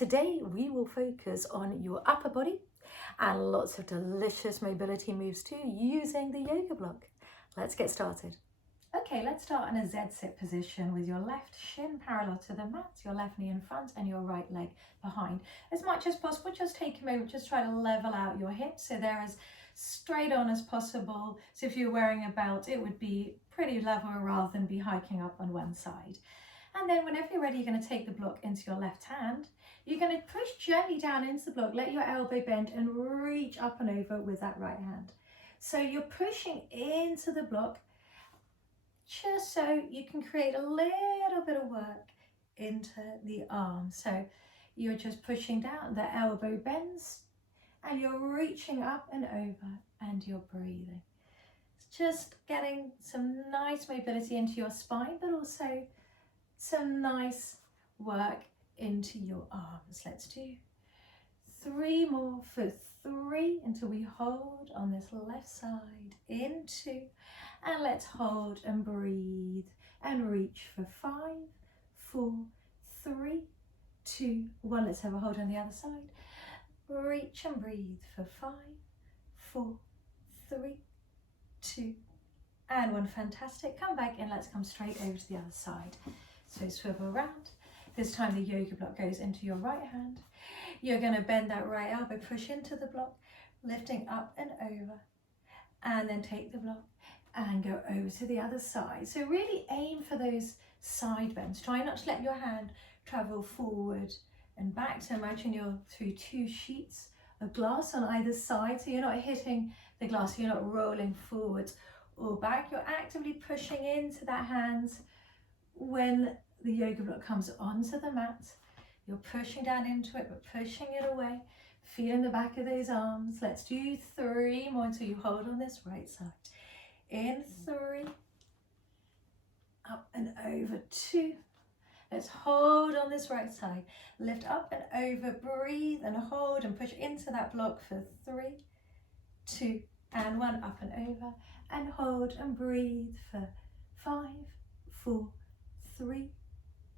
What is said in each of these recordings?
Today we will focus on your upper body and lots of delicious mobility moves too using the yoga block. Let's get started. Okay, let's start in a Z-sit position with your left shin parallel to the mat, your left knee in front and your right leg behind. As much as possible, just take a moment, just try to level out your hips so they're as straight on as possible. So if you're wearing a belt, it would be pretty level rather than be hiking up on one side. And then whenever you're ready, you're going to take the block into your left hand. You're going to push gently down into the block, let your elbow bend and reach up and over with that right hand. So you're pushing into the block just so you can create a little bit of work into the arm. So you're just pushing down, the elbow bends and you're reaching up and over and you're breathing. It's just getting some nice mobility into your spine, but also some nice work into your arms. Let's do 3 more for 3 until we hold on this left side. In 2, and let's hold and breathe and reach for 5, 4, 3, 2, 1. Let's have a hold on the other side. Reach and breathe for 5, 4, 3, 2, and 1. Fantastic. Come back and let's come straight over to the other side. So swivel around. This time the yoga block goes into your right hand. You're going to bend that right elbow, push into the block, lifting up and over, and then take the block and go over to the other side. So really aim for those side bends. Try not to let your hand travel forward and back. So imagine you're through 2 sheets of glass on either side. So you're not hitting the glass, you're not rolling forwards or back. You're actively pushing into that hands. When the yoga block comes onto the mat, you're pushing down into it, but pushing it away, feeling the back of those arms. Let's do 3 more until you hold on this right side. In 3, up and over 2. Let's hold on this right side. Lift up and over, breathe and hold and push into that block for 3, 2, and 1. Up and over and hold and breathe for 5, 4, 3,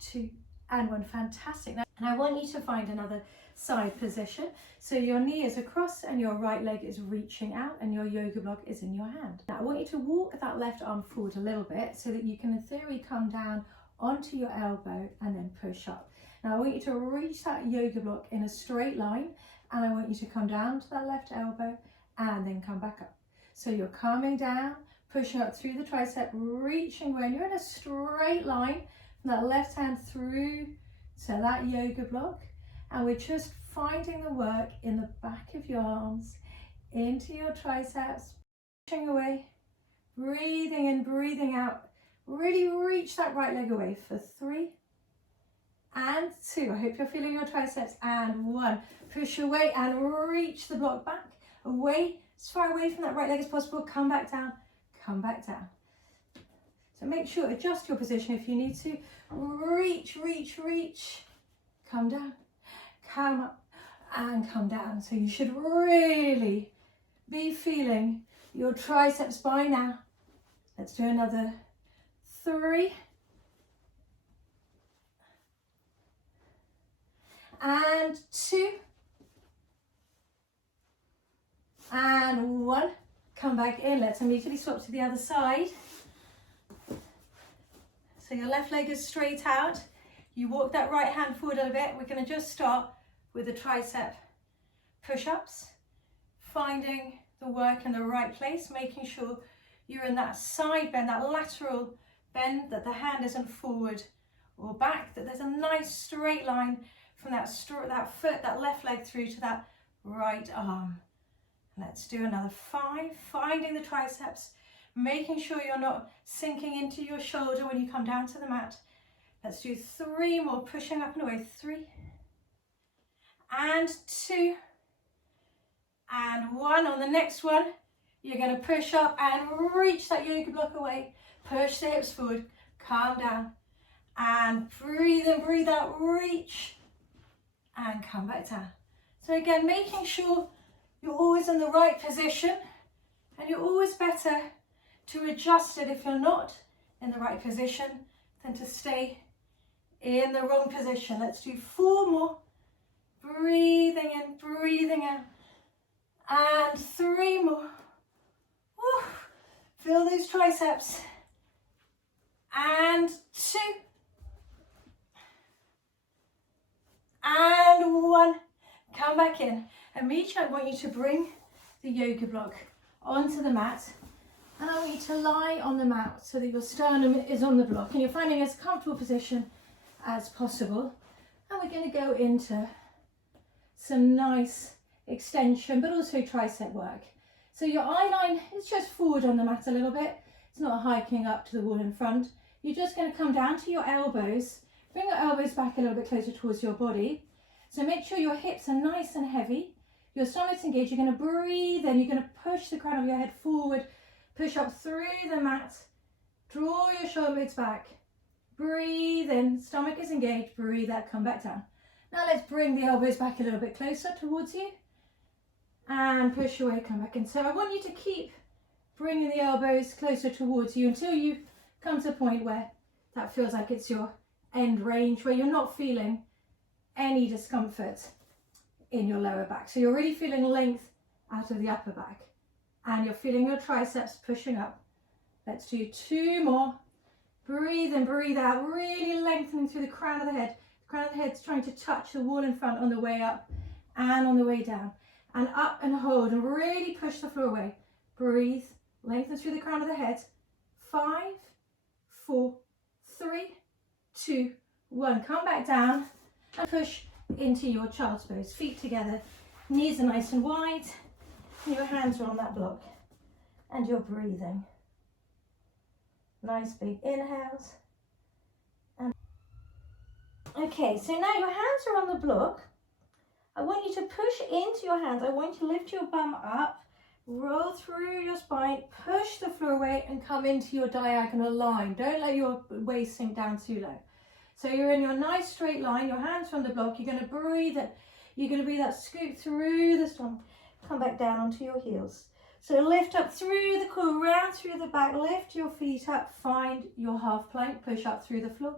2, and 1. Fantastic. Now, and I want you to find another side position. So your knee is across and your right leg is reaching out and your yoga block is in your hand. Now I want you to walk that left arm forward a little bit so that you can in theory come down onto your elbow and then push up. Now I want you to reach that yoga block in a straight line and I want you to come down to that left elbow and then come back up. So you're coming down, pushing up through the tricep, reaching when you're in a straight line from that left hand through to that yoga block, and we're just finding the work in the back of your arms into your triceps, pushing away, breathing in, breathing out. Really reach that right leg away for 3 and 2. I hope you're feeling your triceps. And 1. Push away and reach the block back away, as far away from that right leg as possible. Come back down, come back down. So make sure, adjust your position if you need to. Reach, reach, reach. Come down, come up and come down. So you should really be feeling your triceps by now. Let's do another 3. And 2. And 1. Come back in. Let's immediately swap to the other side. So your left leg is straight out. You walk that right hand forward a little bit. We're going to just start with the tricep push-ups, finding the work in the right place, making sure you're in that side bend, that lateral bend, that the hand isn't forward or back, that there's a nice straight line from that foot, that left leg through to that right arm. Let's do another 5, finding the triceps, making sure you're not sinking into your shoulder when you come down to the mat. Let's do 3 more, pushing up and away. 3 and 2 and 1. On the next one, you're going to push up and reach that yoga block away. Push the hips forward, calm down and breathe in, breathe out, reach and come back down. So again, making sure you're always in the right position, and you're always better to adjust it if you're not in the right position than to stay in the wrong position. Let's do 4 more. triceps. And 2. And 1. Come back in. And each I want you to bring the yoga block onto the mat. And I want you to lie on the mat so that your sternum is on the block and you're finding as comfortable position as possible. And we're going to go into some nice extension, but also tricep work. So your eye line is just forward on the mat a little bit. It's not hiking up to the wall in front. You're just going to come down to your elbows. Bring your elbows back a little bit closer towards your body. So make sure your hips are nice and heavy. Your stomach's engaged. You're going to breathe in. You're going to push the crown of your head forward. Push up through the mat. Draw your shoulder blades back. Breathe in. Stomach is engaged. Breathe out. Come back down. Now let's bring the elbows back a little bit closer towards you. And push your way. Come back in. So I want you to keep bringing the elbows closer towards you until you come to a point where that feels like it's your end range, where you're not feeling any discomfort in your lower back. So you're really feeling length out of the upper back and you're feeling your triceps pushing up. Let's do 2 more. Breathe in, breathe out, really lengthening through the crown of the head. The crown of the head's trying to touch the wall in front on the way up and on the way down. And up and hold and really push the floor away. Breathe, lengthen through the crown of the head. 5, 4, 3, 2, 1. Come back down and push into your child's pose. Feet together, knees are nice and wide. Your hands are on that block and you're breathing. Nice big inhales. And okay, so now your hands are on the block. I want you to push into your hands. I want you to lift your bum up, roll through your spine, push the floor away and come into your diagonal line. Don't let your waist sink down too low. So you're in your nice straight line, your hands from the block. You're going to breathe it. You're going to breathe that scoop through the stomach. Come back down onto your heels. So lift up through the core, round through the back, lift your feet up, find your half plank, push up through the floor.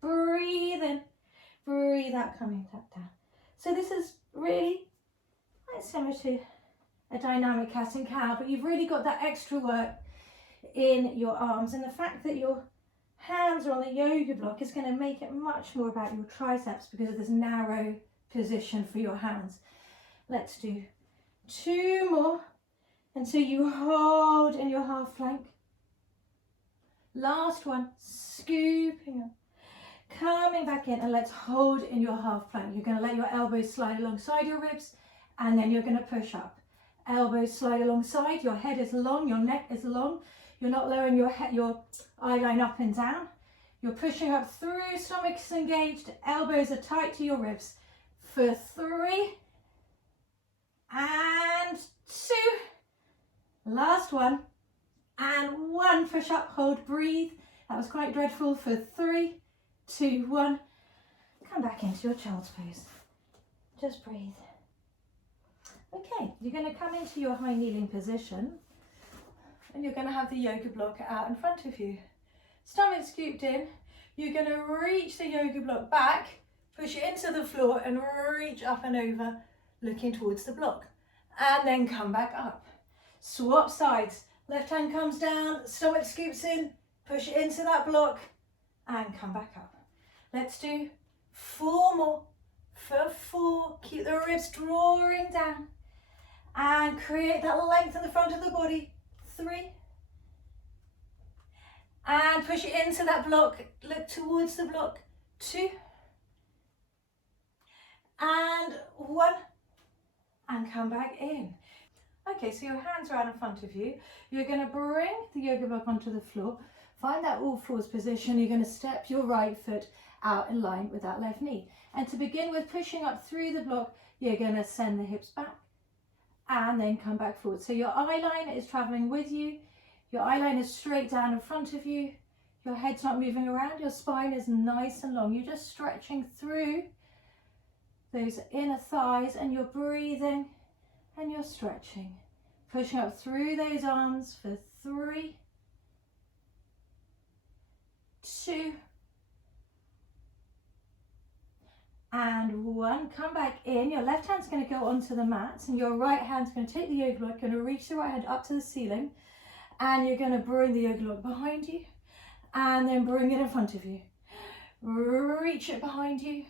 Breathe in, breathe out, coming back down. So this is really quite similar to a dynamic cat and cow, but you've really got that extra work in your arms, and the fact that your hands are on the yoga block is going to make it much more about your triceps because of this narrow position for your hands. Let's do 2 more until you hold in your half plank. Last one, scooping up, coming back in, and let's hold in your half plank. You're going to let your elbows slide alongside your ribs and then you're going to push up. Elbows slide alongside, your head is long, your neck is long. You're not lowering your eye line up and down. You're pushing up through, stomach's engaged, elbows are tight to your ribs. For 3 and 2. Last one and 1. Push up, hold, breathe. That was quite dreadful. For 3, 2, 1. Come back into your child's pose. Just breathe. Okay, you're going to come into your high kneeling position and you're going to have the yoga block out in front of you. Stomach scooped in. You're going to reach the yoga block back, push it into the floor and reach up and over, looking towards the block. And then come back up. Swap sides. Left hand comes down, stomach scoops in, push it into that block and come back up. Let's do 4 more. For 4, keep the ribs drawing down and create that length in the front of the body. 3 and push it into that block, look towards the block. 2 and 1 and come back in. Okay, so your hands are out in front of you. You're going to bring the yoga block onto the floor. Find that all fours position. You're going to step your right foot out in line with that left knee. And to begin with, pushing up through the block, you're going to send the hips back and then come back forward. So your eye line is traveling with you. Your eye line is straight down in front of you. Your head's not moving around. Your spine is nice and long. You're just stretching through those inner thighs and you're breathing and you're stretching. Pushing up through those arms for 3, 2 and 1. Come back in. Your left hand's going to go onto the mat and your right hand's going to take the yoga block, going to reach the right hand up to the ceiling And you're going to bring the yoga block behind you and then bring it in front of you. Reach it behind you,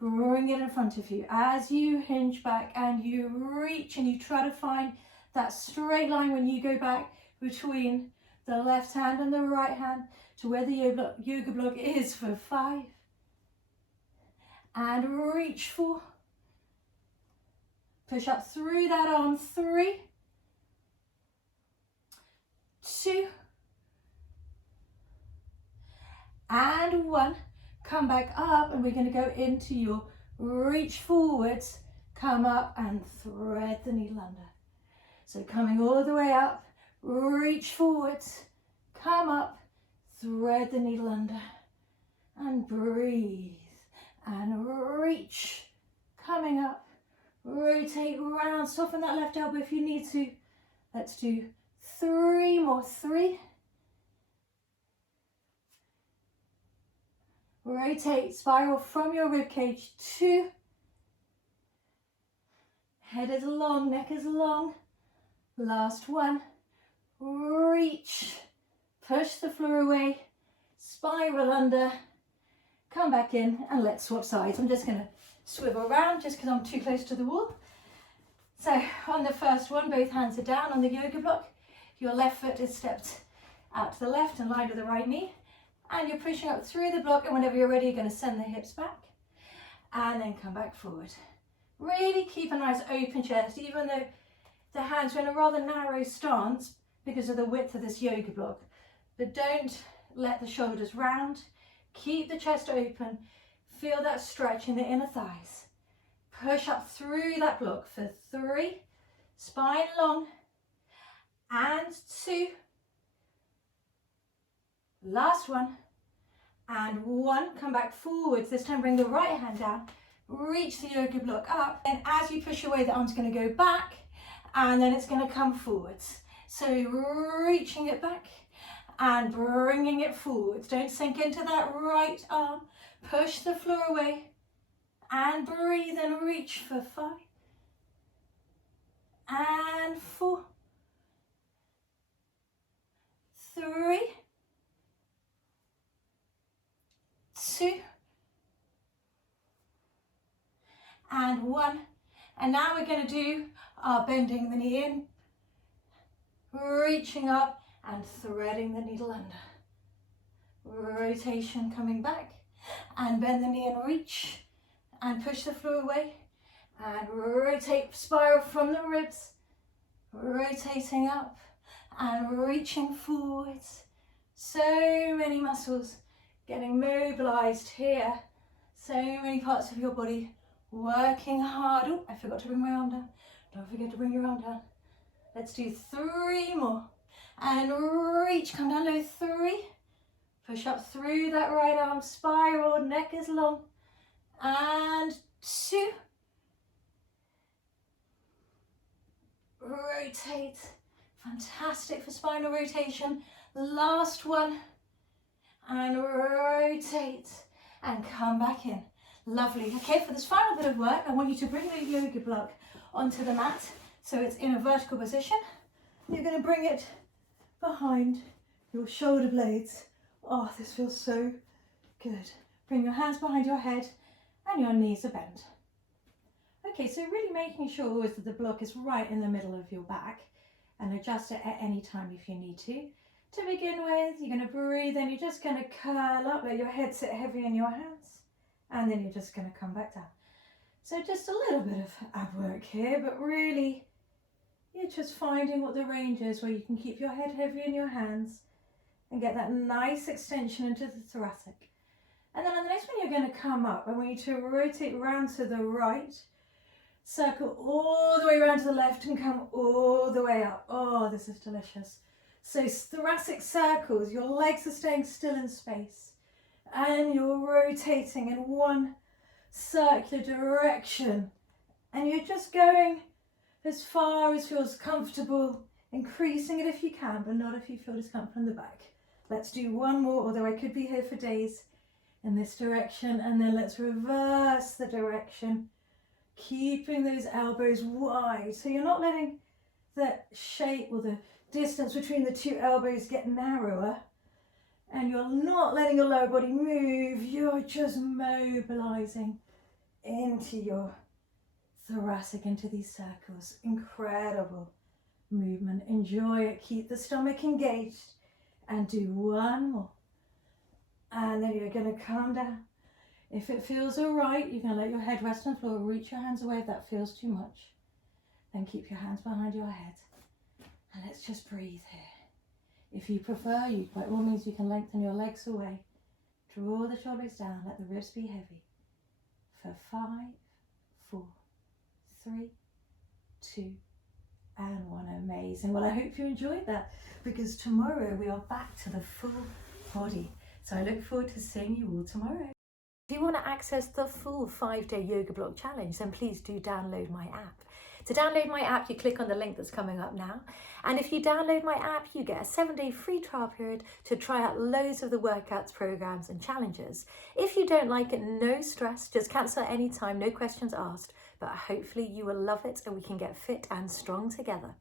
bring it in front of you. As you hinge back and you reach and you try to find that straight line when you go back between the left hand and the right hand to where the yoga block is for 5. And reach 4. Push up through that arm. 3, 2, and 1. Come back up and we're going to go into your reach forwards. Come up and thread the needle under. So coming all the way up, reach forwards, come up, thread the needle under, and breathe, and reach, coming up, rotate round, soften that left elbow if you need to. Let's do 3 more. 3, rotate, spiral from your rib cage. 2, head is long, neck is long. Last 1, reach, push the floor away, spiral under, come back in, and let's swap sides. I'm just going to swivel around just because I'm too close to the wall. So on the first one, both hands are down on the yoga block. Your left foot is stepped out to the left and lined with the right knee. And you're pushing up through the block, and whenever you're ready, you're going to send the hips back and then come back forward. Really keep a nice open chest, even though the hands are in a rather narrow stance because of the width of this yoga block. But don't let the shoulders round. Keep the chest open. Feel that stretch in the inner thighs. Push up through that block for 3, spine long, and 2, last 1, and 1. Come back forwards. This time bring the right hand down, reach the yoga block up, and as you push away, the arm's going to go back, and then it's going to come forwards. So reaching it back and bringing it forwards. Don't sink into that right arm. Push the floor away and breathe and reach for 5 and 4, 3, 2, and 1. And now we're going to do our bending the knee in, reaching up and threading the needle under. Rotation coming back, and bend the knee and reach and push the floor away, and rotate, spiral from the ribs, rotating up and reaching forwards. So many muscles getting mobilized here. So many parts of your body working hard. Oh, I forgot to bring my arm down. Don't forget to bring your arm down. Let's do 3 more. And reach, come down low. 3. Push up through that right arm, spiral, neck is long. And 2. Rotate. Fantastic for spinal rotation. Last 1. And rotate. And come back in. Lovely. Okay, for this final bit of work, I want you to bring the yoga block onto the mat so it's in a vertical position. You're going to bring it behind your shoulder blades. Oh, this feels so good. Bring your hands behind your head and your knees are bent. Okay, so really making sure always that the block is right in the middle of your back, and adjust it at any time if you need to. To begin with, you're going to breathe in, you're just going to curl up, let your head sit heavy in your hands, and then you're just going to come back down. So just a little bit of ab work here, but really you're just finding what the range is where you can keep your head heavy in your hands and get that nice extension into the thoracic. And then on the next one, you're going to come up. I want you to rotate round to the right, circle all the way around to the left and come all the way up. Oh, this is delicious. So thoracic circles, your legs are staying still in space and you're rotating in one circular direction. And you're just going as far as feels comfortable, increasing it if you can, but not if you feel discomfort in the back. Let's do 1 more, although I could be here for days, in this direction, and then let's reverse the direction, keeping those elbows wide, so you're not letting the shape or the distance between the two elbows get narrower, and you're not letting your lower body move, you're just mobilizing into your thoracic, into these circles. Incredible movement. Enjoy it. Keep the stomach engaged and do one more. And then you're going to calm down. If it feels all right, you're going to let your head rest on the floor. Reach your hands away if that feels too much. Then keep your hands behind your head. And let's just breathe here. If you prefer, you by all means you can lengthen your legs away. Draw the shoulders down, let the ribs be heavy. For 5, 4, 3, 2, and 1. Amazing. Well, I hope you enjoyed that, because tomorrow we are back to the full body. So I look forward to seeing you all tomorrow. If you want to access the full 5-day yoga block challenge, then please do download my app. To download my app, you click on the link that's coming up now. And if you download my app, you get a 7-day free trial period to try out loads of the workouts, programs, and challenges. If you don't like it, no stress, just cancel at any time, no questions asked. But hopefully you will love it and we can get fit and strong together.